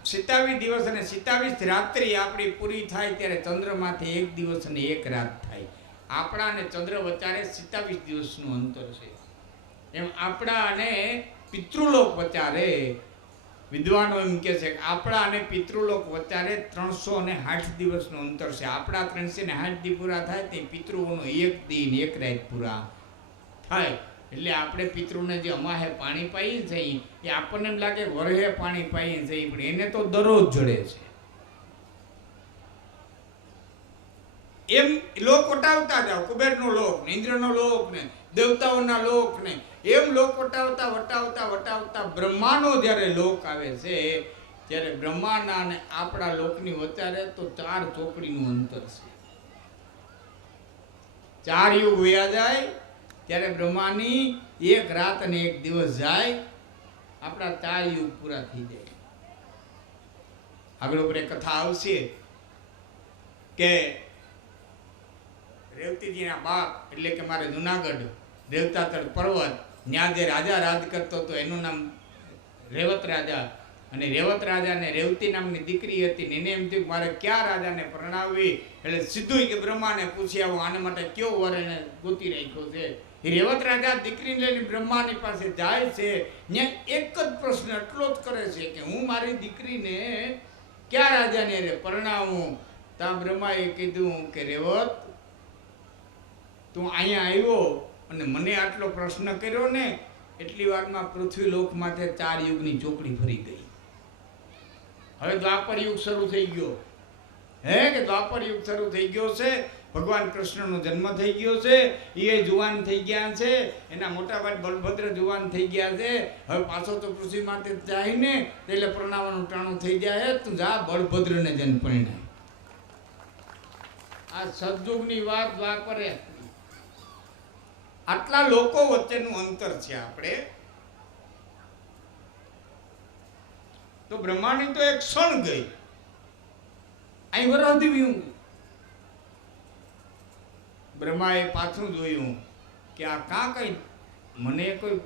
27 દિવસ અને 27 રાત્રિ આપણી પૂરી થાય ત્યારે ચંદ્રમાંથી 1 દિવસ અને 1 રાત થાય. આપણા અને ચંદ્ર વચ્ચે 27 દિવસનું અંતર છે. એમ આપણા અને પિતૃલોક વચ્ચે વિદ્વાનો એમ કહે છે કે આપણા અને પિતૃલોક વચ્ચે 360 દિવસનું અંતર છે. આપણા 360 દી પૂરા થાય તે પિતૃઓનો 1 દિન 1 રાત પૂરા થાય. એટલે આપણે પિતૃને જે અમાહે પાણી પાઈએ છીએ એ આપણને એમ લાગે વરહે પાણી પાઈએ છીએ, પણ એને તો દરરોજ જડે છે. એમ લોક વટાવતા જાઓ, કુબેરનો લોક ને, ઇન્દ્રનો લોક ને, દેવતાઓના લોક ને, એમ લોક વટાવતા વટાવતા વટાવતા બ્રહ્માનો જ્યારે લોક આવે છે ત્યારે બ્રહ્માના અને આપણા લોકની વચ્ચે તો 4 ચોકડીનું અંતર છે. 4 યુગ વયા જાય ત્યારે બ્રહ્માની 1 રાત અને 1 દિવસ જાય, આપણા 4 યુગ પૂરા થઈ જાય. આગળ ઉપર એક કથા આવશે કે રેવતીજીના બાપ એટલે કે મારે જુનાગઢ રેવતાતળ પર્વત, ત્યાં જે રાજા રાજ કરતો હતો એનું નામ રેવત રાજા. અને રેવત રાજાને રેવતી નામની દીકરી હતી ને એને એમ થયું મારે ક્યાં રાજાને પરણાવવી. એટલે સીધું કે બ્રહ્માને પૂછી આવું આને માટે કયો વર એને ગોતી રાખ્યો છે. એ રેવત રાજા દીકરીને લઈને બ્રહ્માની પાસે જાય છે. ત્યાં એક જ પ્રશ્ન એટલો જ કરે છે કે હું મારી દીકરીને ક્યાં રાજાને પરણાવું. ત્યાં બ્રહ્માએ કીધું કે રેવત તું અહીંયા આવ્યો અને મને આટલો પ્રશ્ન કર્યો ને, એટલી વારમાં પૃથ્વી લોકમાંથી 4 યુગની ચોકડી ફરી ગઈ. હવે દ્વાપર યુગ શરૂ થઈ ગયો. કે દ્વાપર યુગ શરૂ થઈ ગયો છે. ભગવાન કૃષ્ણનો જન્મ થઈ ગયો છે, એ જુવાન થઈ ગયા છે, એના મોટા ભાઈ બલભદ્ર જુવાન થઈ ગયા છે. હવે પાછો તો પૃથ્વી માટે જાય ને એટલે પરણાવવાનું ટાણું થઈ જાય. તું જા બળભદ્રને જન પરિણાય. આ સદયુગની વાત વાપરે. આટલા લોકો વચ્ચેનું અંતર છે. આપણે તો બ્રહ્માની તો એક ક્ષણ ગઈ, અહીં વરાધી બ્રહ્માએ પાછું જોયું કે આ કાં કઈ મને કોઈ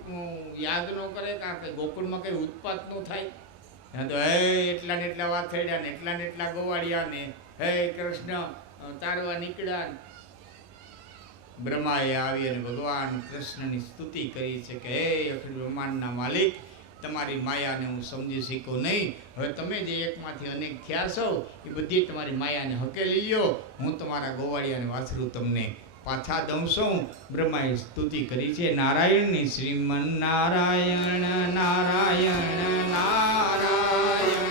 યાદ ન કરે, કાં કઈ ગોકુળમાં કઈ ઉત્પાત ન થાય. ત્યાં તો હે એટલા ને એટલા વાછરડ્યા ને એટલા ને એટલા ગોવાળિયા ને હે કૃષ્ણ તારવા નીકળ્યા. બ્રહ્માએ આવી અને ભગવાન કૃષ્ણની સ્તુતિ કરી છે કે હે અખિલ બ્રહ્માંડના માલિક, તમારી માયાને હું સમજી શીખો નહીં. હવે તમે જે એકમાંથી અનેક થયા છો એ બધી તમારી માયાને હકેલી લ્યો. હું તમારા ગોવાળિયાને વાછરું તમને પાછા દઉં છું. બ્રહ્માએ સ્તુતિ કરી છે નારાયણની. શ્રીમન નારાયણ નારાયણ નારાયણ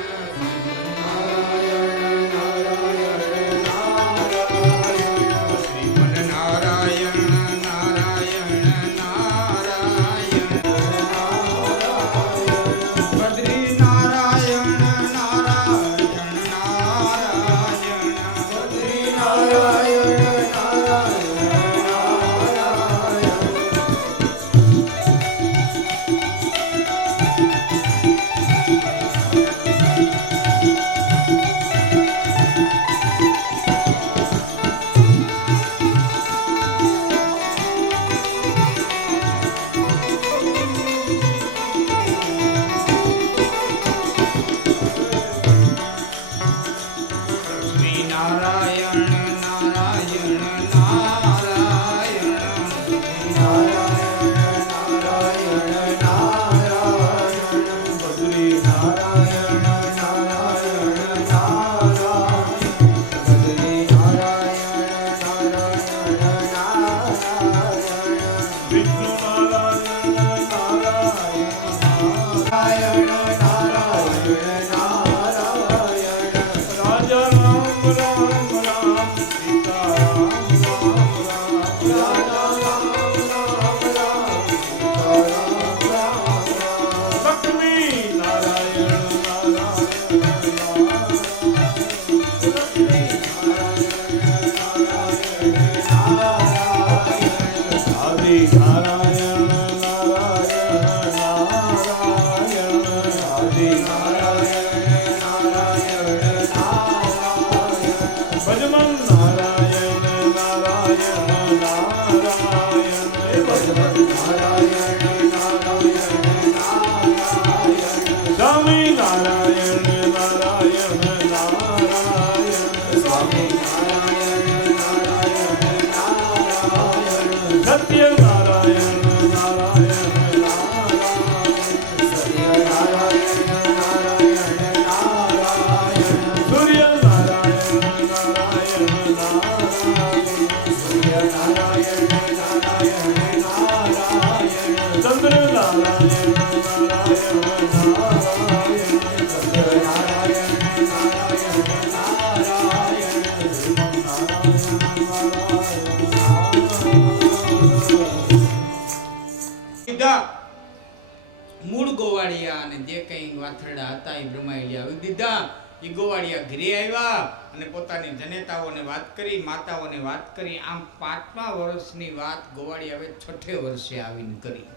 મૂળ ગોવાળિયા અને જે કઈ વાથરડા હતા એ બ્રહ્માએ લાવી દીધા. એ ગોવાળિયા ઘરે આવ્યા અને પોતાની જનેતાઓને વાત કરી, માતાઓને વાત કરી. આમ 5મા વર્ષની વાત ગોવાળિયા હવે 6ઠે વર્ષે આવીને કરી.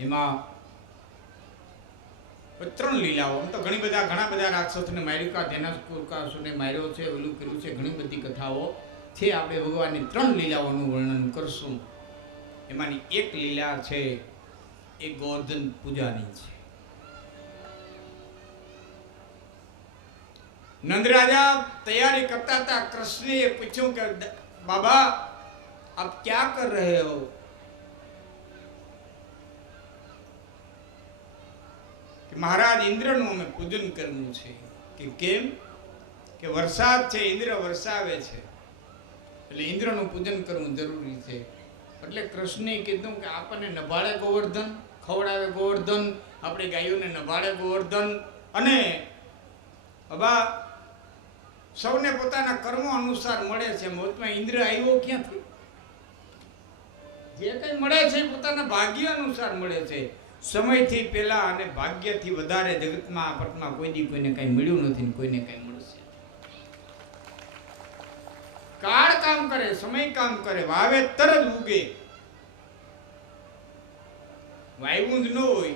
એમાં 3 લીલાઓ. આમ તો ઘણા બધા રાક્ષસોને માર્યું, કા ધેનાસુરને માર્યો છે, ઓલું કર્યું છે, ઘણી બધી કથાઓ છે. આપણે ભગવાનની 3 લીલાઓનું વર્ણન કરશું. એમાંની એક લીલા છે એ ગોવર્ધન પૂજાની છે. નંદરાજા તૈયારી કરતા હતા. કૃષ્ણએ પૂછ્યું કે બાબા આપ ક્યાં કર રહે હો? કે મહારાજ ઇન્દ્રનું અમે પૂજન કરવું છે. કે કેમ? કે વરસાદ છે, ઇન્દ્ર વરસાવે છે એટલે ઇન્દ્રનું પૂજન કરવું જરૂરી છે. એટલે કૃષ્ણે કીધું કે આપણને નભાડે ગોવર્ધન, ખવડાવે ગોવર્ધન, આપણે ગાયોને નભાડે ગોવર્ધન. અને બાબા સૌને પોતાના કર્મો અનુસાર મળે છે. મોતમાં ઇન્દ્ર આવ્યો ક્યાંથી? જે કંઈ મળે છે એ પોતાના ભાગ્ય અનુસાર મળે છે. સમયથી પહેલા અને ભાગ્યથી વધારે જગતમાં આપતમાં કોઈ દી કોઈને કંઈ મળ્યું નથી ને કોઈને કંઈ મળશે. કાળ કામ કરે, સમય કામ કરે, વાવે તરત ઉગે. વાયવું જ ન હોય.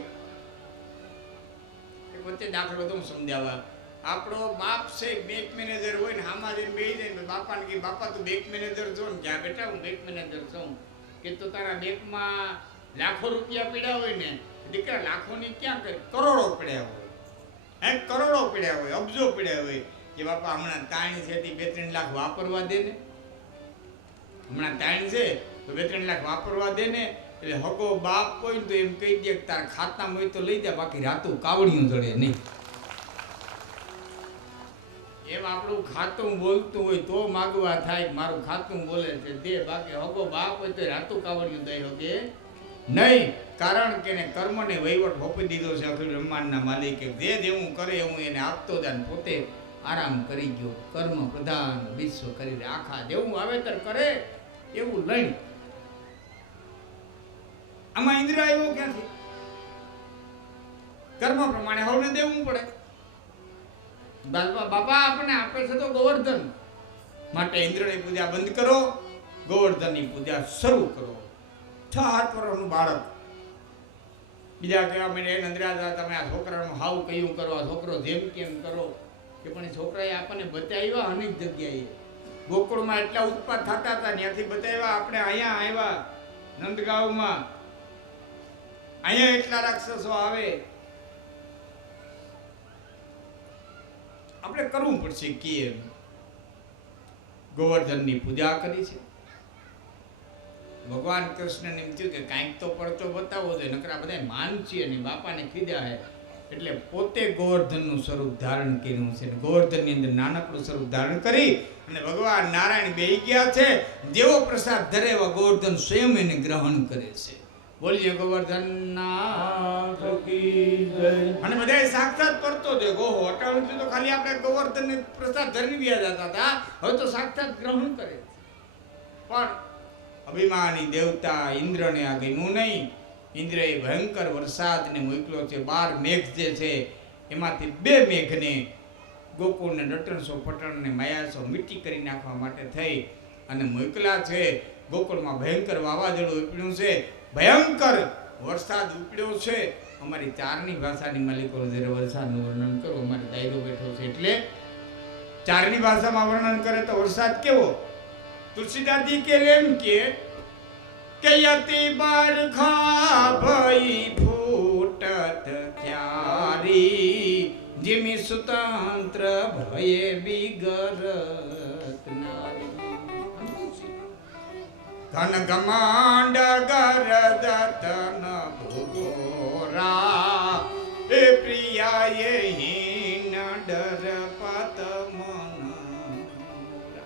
વચ્ચે દાખલો તો હું સમજાવવા, આપણો બાપ છે બેંક મેનેજર હોય ને આમાં જઈને બેસી જાય ને બાપાને કે બાપા તું બેંક મેનેજર છો ને? ક્યાં બેટા હું બેંક મેનેજર છું. કે તો તારા બેંકમાં લાખો રૂપિયા પડ્યા હોય ને દીકરા, લાખોની ક્યાં કરે, કરોડો પડ્યા હોય. કરોડો પડ્યા હોય, અબજો પડ્યા હોય. કે બાપા હમણાં તાણી છે તે 2-3 લાખ વાપરવા દે ને, હમણાં તાણી છે તો 2-3 લાખ વાપરવા દે ને. એટલે હગો બાપ કોઈ તો એમ કહી દે કે તારા ખાતામાં હોય તો લઈ જા, બાકી રાતું કાવડિયું જડે નહીં. એમ આપણું ખાતું બોલતું હોય તો માગવા થાય, મારું ખાતું બોલે છે દે, બાકી હગો બાપ હોય તો રાતું કાવડિયું દઈ શકે નહીં. કારણ કે એને કર્મને વહીવટ સોંપી દીધો છે અખિલ બ્રહ્માંડના માલિકે. જે જેવું કરે એવું એને આપતો જાય, પોતે આરામ કરી ગયો. કર્મ પ્રધાન વિશ્વ કરી આખા જેવું વાવેતર કરે એવું લઈ. આમાં ઇન્દ્ર આવ્યો ક્યાંથી? કર્મ પ્રમાણે હવને દેવું પડે. બાપા આપણને આપે છે તો ગોવર્ધન માટે ઇન્દ્રની પૂજા બંધ કરો, ગોવર્ધનની પૂજા શરૂ કરો. 6-7 વર્ષનું બાળક બીજા કહેવા માંડે નંદરાજા તમે આ છોકરાનું હાવ કયું કરો, આ છોકરો જેમ કેમ કરો. કે પણ છોકરાએ આપણને બતાવ્યા અનેક જગ્યાએ. ગોકુળમાં એટલા ઉત્પાદ થતા હતા ત્યાંથી બતાવ્યા. આપણે અહીંયા આવ્યા નંદગાંવમાં, અહીંયા એટલા રાક્ષસો આવે. આપણે કરવું પડશે કે ગોવર્ધનની પૂજા કરી છે. ભગવાન કૃષ્ણને એમ થયું કે કાંઈક તો પરચો બતાવવો જોઈએ, નકરા બધા માનસી અને બાપાને ખીધા હે. એટલે પોતે ગોવર્ધનનું સ્વરૂપ ધારણ કર્યું છે. ગોવર્ધનની અંદર નાનકડું સ્વરૂપ ધારણ કરી અને ભગવાન નારાયણ બેહી ગયા છે. જેવો પ્રસાદ ધરે એવા ગોવર્ધન સ્વયં એને ગ્રહણ કરે છે. બોલીએ ગોવર્ધનનાથ કી જય. અને બધા સાક્ષાત કરતો છે. ગોહો અટાણું તો ખાલી આપણે ગોવર્ધનને પ્રસાદ ધરી વ્યા જતા હતા, હવે તો સાક્ષાત ગ્રહણ કરે છે. પણ અભિમાની દેવતા ઇન્દ્રને આ ગમ્યું નહીં. ઇન્દ્રએ ભયંકર વરસાદને મોકલ્યો છે. 12 મેઘ જે છે એમાંથી 2 મેઘને ગોકુળને નટણસો પટણને માયાસો મીઠી કરી નાખવા માટે થઈ અને મોકલા છે. ગોકુળમાં ભયંકર વાવાઝોડું ઉપડ્યું છે, ભયંકર વરસાદ ઉપડ્યો છે. અમારી 4ની ભાષાની માલિકો જ્યારે વરસાદનું વર્ણન કરો, અમારે દાયરો બેઠો છે એટલે 4ની ભાષામાં વર્ણન કરે તો વરસાદ કેવો. તુલસીદાસજી કે એમ કે યતિ બરખા ભઈ ફૂટત ત્યારી જીમી સુતંત્ર ભયે બિગરત નારી. ઘન ગમાંડ ગરદતન ભોગોરા એ પ્રિયાએ હીન ડર પત મન.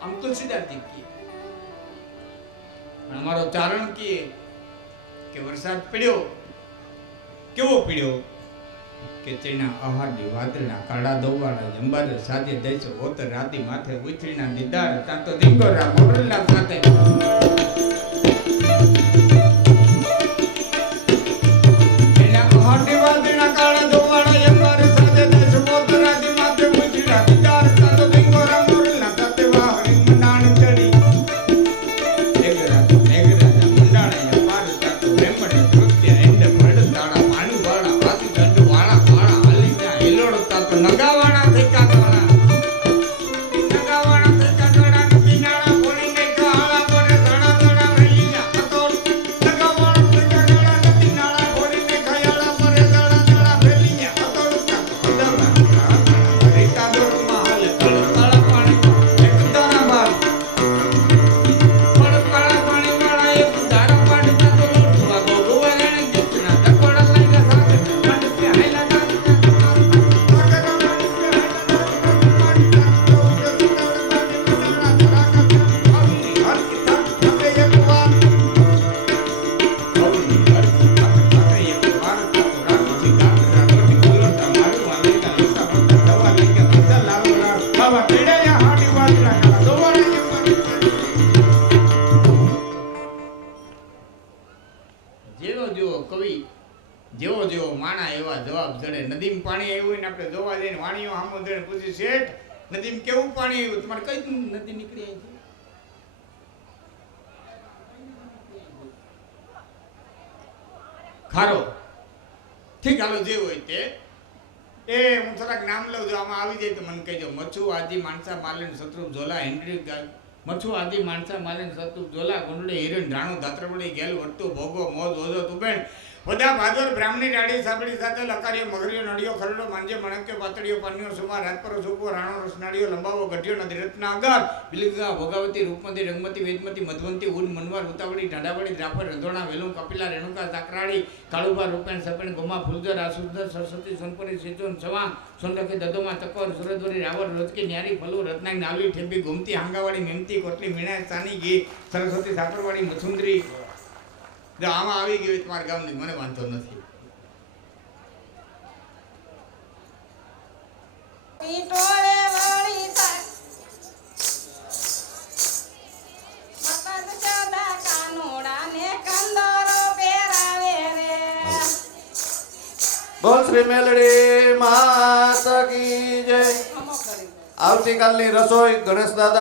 આમ તુલસીદાસજી કે અમારો ચારણ કે વરસાદ પડ્યો કેવો પડ્યો કે તેના આહારની વાદળના કાળા દોવાળા જંબાર સાજે દેશ હોતર રાતી માથે ઉછળીના દીદાર તાં તો દીકરા મોરલા સાથે તેના આહારની વાદળના કાળા દોવાળા જંબાર સાજે દેશ હોતર રાતી માથે ઉછળીના દીદાર તાં તો દીકરા મોરલા સાથે વાહરી મંડાણ ચડી. નગાવાણા થઈ કાટવાણા નગાવાણા થઈ કાટવાણા કિનારા પોણી ને કાળા પોરે ધણા ધણા જેવો જેવો કવિ જેવો જેવો માણા એવા જવાબ જડે. નદીમાં પાણી આવ્યું હોય ને આપણે જોવા જઈને વાણીઓ આમો જડે પૂછી શેઠ નદીમાં કેવું પાણી આવ્યું તમારે કઈ નદી નીકળી આવી છે? ખારો ઠીક હાલો જે હોય તે એ હું થોડાક નામ લઉં જો આમાં આવી જાય તો મને કહેજો. મચ્છુ આદિ માણસા માલન શત્રુપ ઝોલા હેન્ડ્રી મચ્છુ આદિ માણસા માલન શત્રુપ ઝોલા ગુંડળી હિરણ રાણું ધાત્રપડી ગેલ વર્તું ભોગો મોજ ઓજો તુબેણ બધા ભાદોર બ્રાહ્મણી રાડી સાબડી સાથે લકારીઓ મગરીઓ નડિયો ખરડો માંજે મણક્યો પાતળીઓ પાનીઓ સુમા રાતપરો સુકો રાણો રસનાડીઓ લંબાવો ગઢિયો નદી રત્ના અગાર બિલગા ભોગાવતી રૂપમતી રંગમતી વેદમતી મધવંતી ઉન મનવાર ઉતાવળી ઢાઢાવળી દ્રાફર રંધોણા વેલું કપિલા રેણુકા સાકરાળી કાળુબા રૂપેણ સપેણ ગોમા ફૂલદર આસુદર સરસ્વતી સોનપરી સિંચોન સવાંગ સોનરખી દદોમાં તકોર સુરજવરી રાવર રોજકી ન્યારી ફલુ રત્નાંગ નાવલી ઠેબી ગોમતી હાંગાવાળી મેમતી કોટલી મીણા સાની ઘી સરસ્વતી સાકરવાળી મથુંદરી જો આમાં આવી ગયું તમારા ગામની મને વાંધો નથી. ઈટોળે વાળી થાય મકર ચાદા કાનુડાને કંદરો પહેરાવે રે. બોલ શ્રી મેલડી માતા કી જય. ખમો કરી દે. આવતીકાલની રસોઈ ગણેશ દાદા